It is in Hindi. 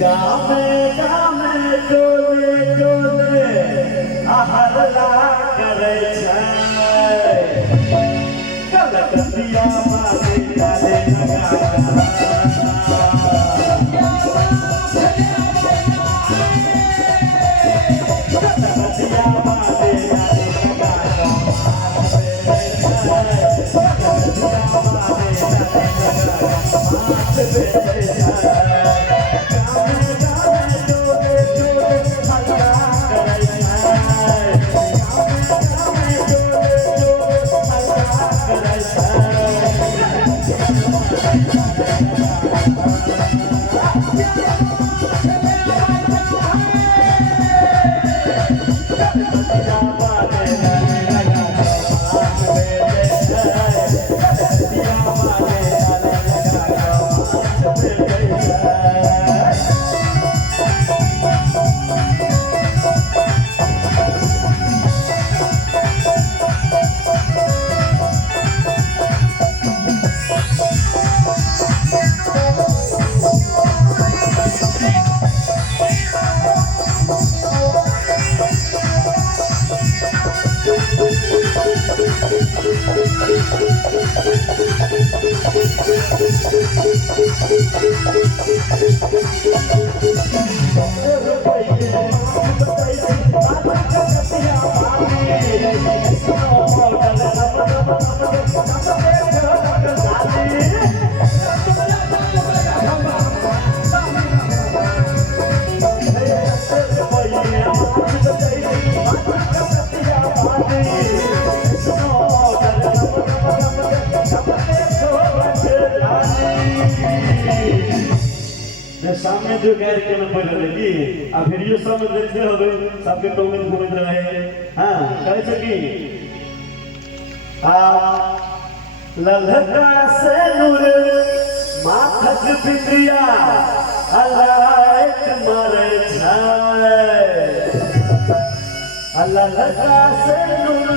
गामे गामे डोले डोले हल्ला करे छै कलकतिया बाजे डाले लगा सामने जो गैर के नंबर लगी अब वीडियो सब देखते हो सबके कमेंट घूमत रहे हां कहे छै कि ललका से नूर माथक बिंदिया अलाइक मरे छै ललका से नूर